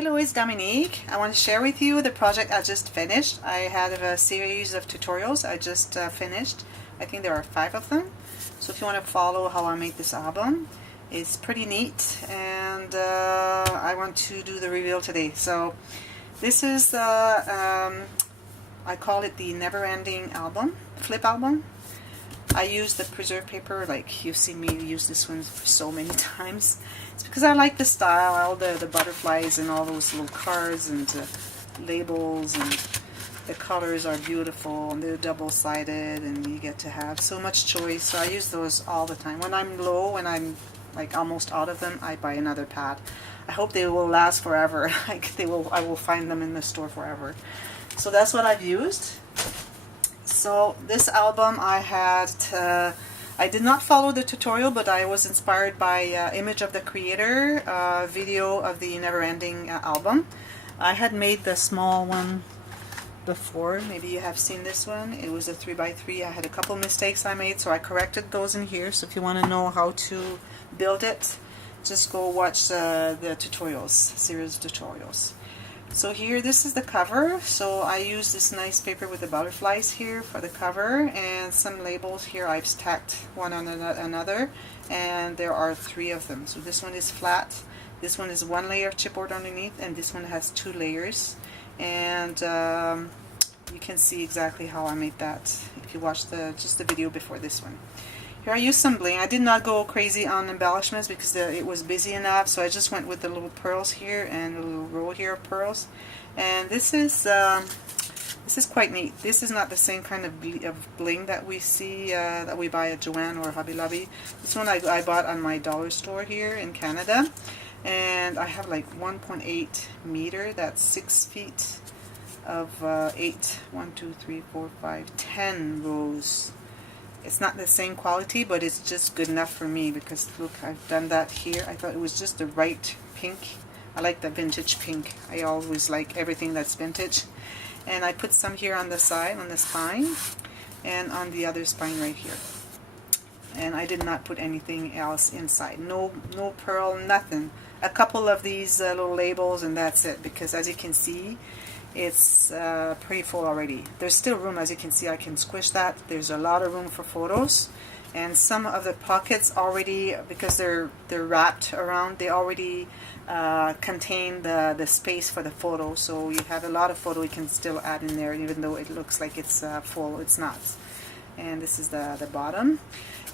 Hello, it's Dominique. I want to share with you the project I just finished. I had a series of tutorials I just finished. I think there are 5 of them. So if you want to follow how I make this album, it's pretty neat, and I want to do the reveal today. So this is I call it the Neverending album, flip album. I use the preserve paper, like you've seen me use this one for so many times. It's because I like the style, all the butterflies and all those little cards and labels, and the colors are beautiful and they're double-sided and you get to have so much choice. So I use those all the time. When I'm low, when I'm like almost out of them, I buy another pad. I hope they will last forever. I will find them in the store forever. So that's what I've used. So this album I did not follow the tutorial, but I was inspired by image of the creator video of the Neverending album. I had made the small one before. Maybe you have seen this one. It was a 3x3. I had a couple mistakes I made, so I corrected those in here. So if you want to know how to build it, just go watch the tutorials, series of tutorials. So here, this is the cover. So I use this nice paper with the butterflies here for the cover, and some labels here I've stacked one on another, and there are 3 of them. So this one is flat, this one is 1 layer of chipboard underneath, and this one has 2 layers. And you can see exactly how I made that if you watch just the video before this one. Here I used some bling. I did not go crazy on embellishments because it was busy enough, so I just went with the little pearls here and a little row here of pearls. And this is quite neat. This is not the same kind of bling that we see that we buy at Joann or Hobby Lobby. This one I bought on my dollar store here in Canada, and I have like 1.8 meter. That's 6 feet of 8. 1, 2, 3, 4, 5, 10 rows. It's not the same quality, but it's just good enough for me because look, I've done that here. I thought it was just the right pink. I like the vintage pink. I always like everything that's vintage. And I put some here on the side, on the spine, and on the other spine right here. And I did not put anything else inside. No pearl, nothing. A couple of these little labels, and that's it, because as you can see, it's pretty full already. There's still room, as you can see. I can squish that. There's a lot of room for photos, and some of the pockets already, because they're wrapped around, they already contain the space for the photo. So you have a lot of photo you can still add in there, even though it looks like it's full. It's not. And this is the bottom.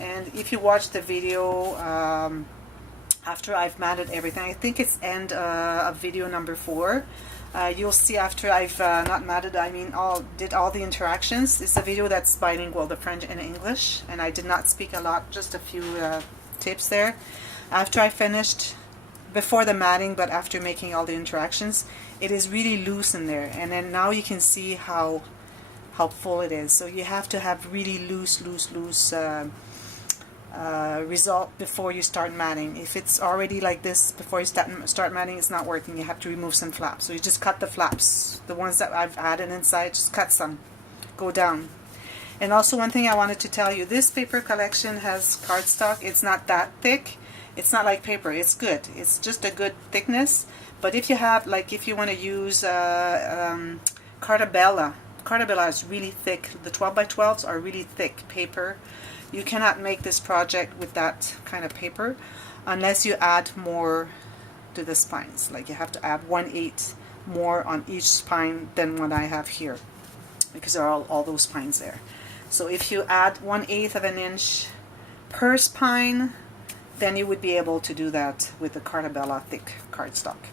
And if you watch the video after I've matted everything, I think it's end of video number 4. You'll see after I've not matted, I mean did all the interactions. It's a video that's bilingual, the French and English, and I did not speak a lot, just a few tips there. After I finished, before the matting, but after making all the interactions, it is really loose in there, and then now you can see how full it is. So you have to have really loose result before you start matting. If it's already like this before you start matting, it's not working. You have to remove some flaps. So you just cut the flaps, the ones that I've added inside, just cut some, go down. And also one thing I wanted to tell you, this paper collection has cardstock. It's not that thick. It's not like paper. It's good. It's just a good thickness. But if you have, like, if you want to use Cartabella is really thick. The 12x12s are really thick paper. You cannot make this project with that kind of paper unless you add more to the spines. Like you have to add 1/8 more on each spine than what I have here, because there are all those spines there. So if you add 1/8 of an inch per spine, then you would be able to do that with the Cartabella thick cardstock.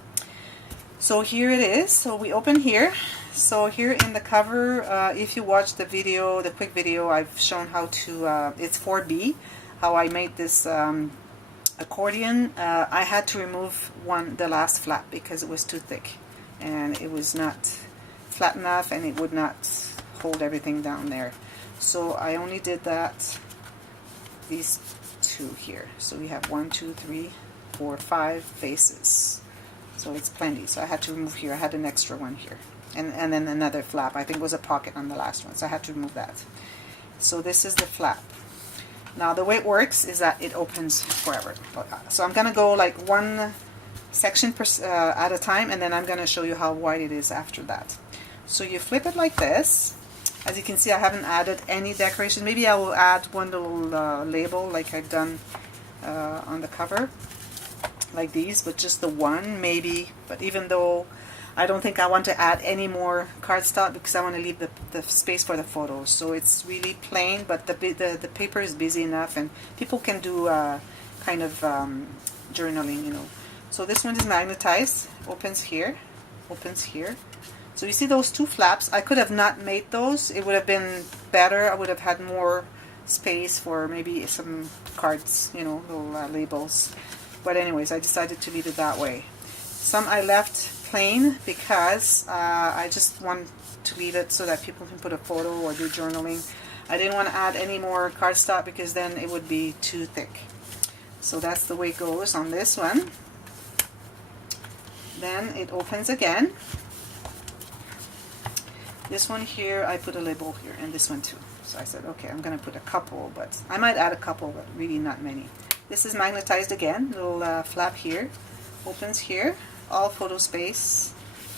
So here it is. So we open here. So here in the cover, if you watch the video, the quick video, I've shown how to, it's 4B, how I made this accordion. I had to remove the last flap because it was too thick and it was not flat enough and it would not hold everything down there. So I only did that, these 2 here. So we have 1, 2, 3, 4, 5 faces. So it's plenty. So I had to remove here. I had an extra one here. And then another flap. I think it was a pocket on the last one, so I had to remove that. So this is the flap. Now the way it works is that it opens forever. So I'm gonna go like one section at a time, and then I'm going to show you how wide it is after that. So you flip it like this. As you can see, I haven't added any decoration. Maybe I will add one little label like I've done on the cover, like these, but just the one maybe. But even though I don't think I want to add any more cardstock because I want to leave the space for the photos. So it's really plain, but the paper is busy enough, and people can do kind of journaling, you know. So this one is magnetized, opens here, opens here. So you see those two flaps, I could have not made those. It would have been better. I would have had more space for maybe some cards, you know, little labels. But anyways, I decided to leave it that way. Some I left plain because I just want to leave it so that people can put a photo or do journaling. I didn't want to add any more cardstock because then it would be too thick. So that's the way it goes on this one. Then it opens again. This one here, I put a label here, and this one too. So I said, okay, I'm going to put a couple, but I might add a couple, but really not many. This is magnetized again, little flap here, opens here, all photo space.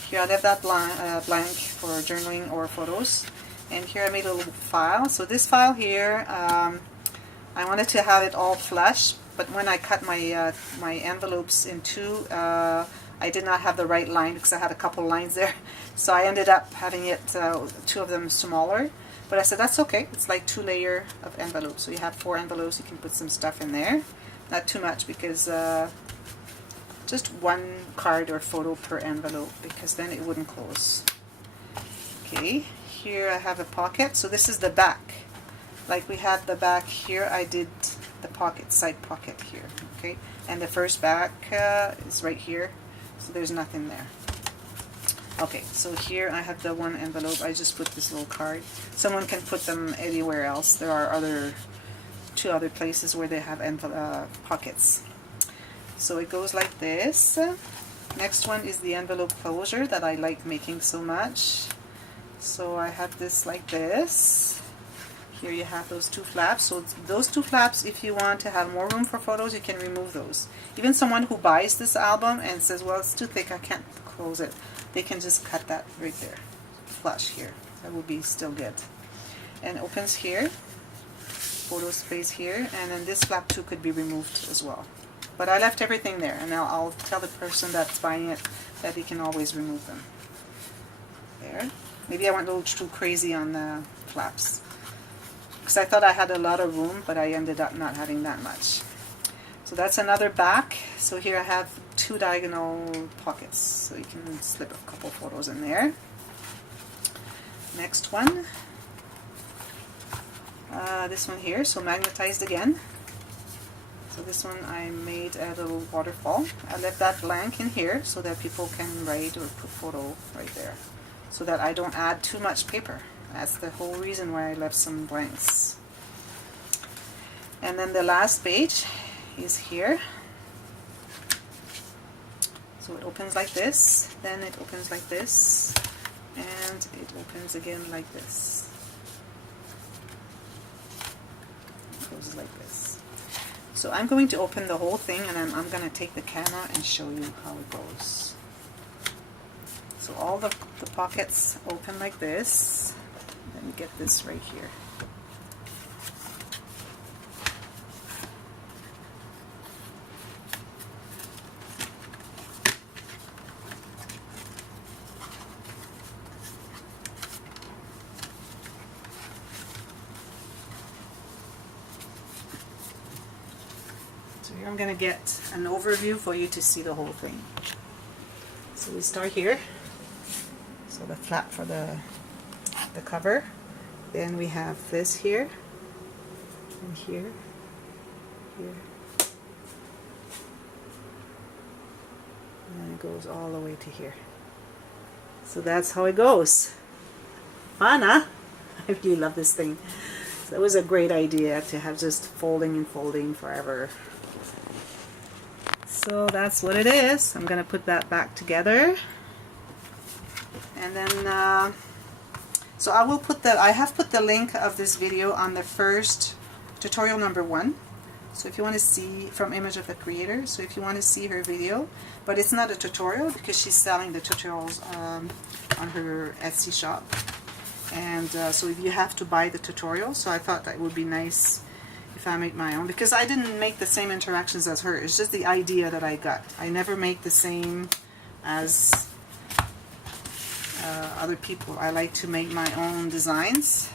Here I left that blank for journaling or photos. And here I made a little file. So this file here, I wanted to have it all flush, but when I cut my my envelopes in two, I did not have the right line because I had a couple lines there. So I ended up having it, two of them smaller. But I said, that's okay. It's like 2 layers of envelopes. So you have 4 envelopes. You can put some stuff in there. Not too much because just 1 card or photo per envelope because then it wouldn't close. Okay, here I have a pocket. So this is the back. Like we had the back here, I did the pocket, side pocket here. Okay, and the first back is right here. So there's nothing there. Okay, so here I have the 1 envelope. I just put this little card. Someone can put them anywhere else. There are 2 other places where they have pockets. So it goes like this. Next one is the envelope closure that I like making so much. So I have this like this. Here you have those 2 flaps. So those 2 flaps, if you want to have more room for photos, you can remove those. Even someone who buys this album and says, well, it's too thick, I can't close it, they can just cut that right there, flush here. That would be still good. And opens here, photo space here, and then this flap too could be removed as well. But I left everything there, and now I'll tell the person that's buying it that they can always remove them. There. Maybe I went a little too crazy on the flaps, because I thought I had a lot of room, but I ended up not having that much. So that's another back. So here I have 2 diagonal pockets, so you can slip a couple photos in there. Next one, this one here, so magnetized again. So this one I made a little waterfall. I left that blank in here so that people can write or put photo right there, so that I don't add too much paper. That's the whole reason why I left some blanks. And then the last page is here. So it opens like this, then it opens like this, and it opens again like this. It goes like this. So I'm going to open the whole thing, and I'm going to take the camera and show you how it goes. So all the pockets open like this. Let me get this right here. So here I'm going to get an overview for you to see the whole thing. So we start here. So the flap for the cover. Then we have this here, and here, here, and then it goes all the way to here. So that's how it goes. Fun, huh? I really love this thing. So it was a great idea to have just folding and folding forever. So that's what it is. I'm going to put that back together. And then so I will put I have put the link of this video on the first tutorial number 1 So if you want to see from Image of the Creator, so if you want to see her video, but it's not a tutorial because she's selling the tutorials on her Etsy shop. And so if you have to buy the tutorial, so I thought that would be nice if I make my own, because I didn't make the same interactions as her. It's just the idea that I got. I never make the same as other people. I like to make my own designs.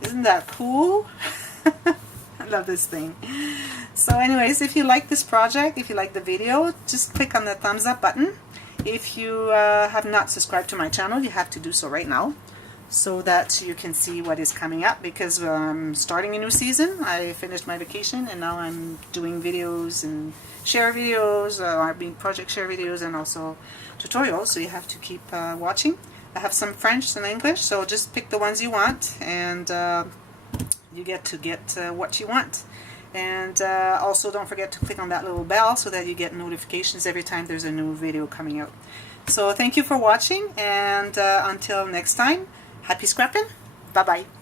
Isn't that cool? I love this thing. So anyways, if you like this project, if you like the video, just click on the thumbs up button. If you have not subscribed to my channel, you have to do so right now so that you can see what is coming up, because I'm starting a new season. I finished my vacation and now I'm doing videos and share videos, project share videos, and also tutorials, so you have to keep watching. I have some French and English, so just pick the ones you want, and you get to get what you want. And also don't forget to click on that little bell so that you get notifications every time there's a new video coming out. So thank you for watching, and until next time, happy scrapping. Bye bye.